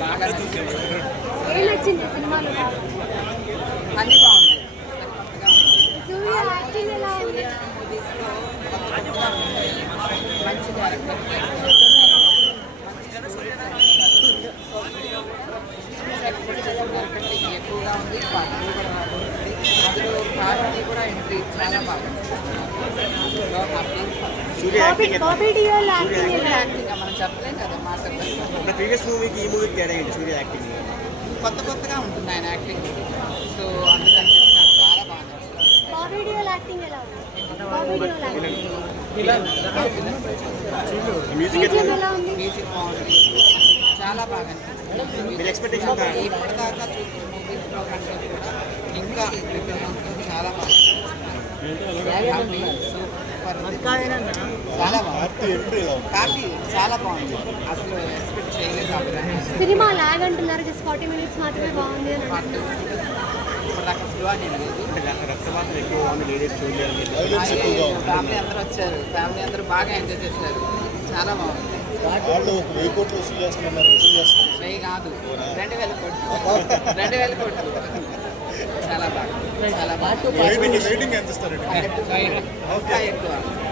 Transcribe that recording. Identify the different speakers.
Speaker 1: బాగా నచ్చింది.
Speaker 2: ఏం నచ్చింది సినిమాలో?
Speaker 1: అన్నీ బాగుంది
Speaker 2: సూర్య యాక్టింగ్ ఎలా ఉంది?
Speaker 1: మంచి క్యారెక్టర్ ఎక్కువగా ఉంది పాటలు కూడా బాగుంది అందులో పాటని కూడా ఎంట్రీ చాలా బాగా.
Speaker 3: ప్రీవియస్ మూవీకి ఈ మూవీకి తేడా ఏంటి సూర్య యాక్టింగ్?
Speaker 1: కొత్త కొత్తగా ఉంటుంది ఆయన యాక్టింగ్. సో అందుకని నాకు చాలా బాగా
Speaker 3: మ్యూజిక్
Speaker 1: బాగుంది. చాలా బాగా
Speaker 3: ఉందా?
Speaker 1: ఇప్పటిదాకా చూసిన కూడా ఇంకా చాలా బాగా. చాలా చాలా బాగుంది అసలు ఎక్స్పెక్ట్ చేయలేదు
Speaker 2: సినిమా లాగ్ అంటున్నారు జస్ట్ ఫార్టీ మినిట్స్ మాత్రమే బాగుంది అని
Speaker 3: రక్తపాతం ఎక్కువ ఉంది లేడీస్ చూడలేదు
Speaker 1: ఫ్యామిలీ అందరూ వచ్చారు ఫ్యామిలీ అందరూ బాగా ఎంజాయ్ చేశారు చాలా బాగుంది
Speaker 4: వాళ్ళు ఒక వెయ్యి కోట్లు వసూలు చేస్తున్నారు వసూలు చేస్తున్నారు
Speaker 1: వెయ్యి కాదు రెండు వేల కోట్లు రెండు వేల కోట్లు చాలా బాగా. చాలా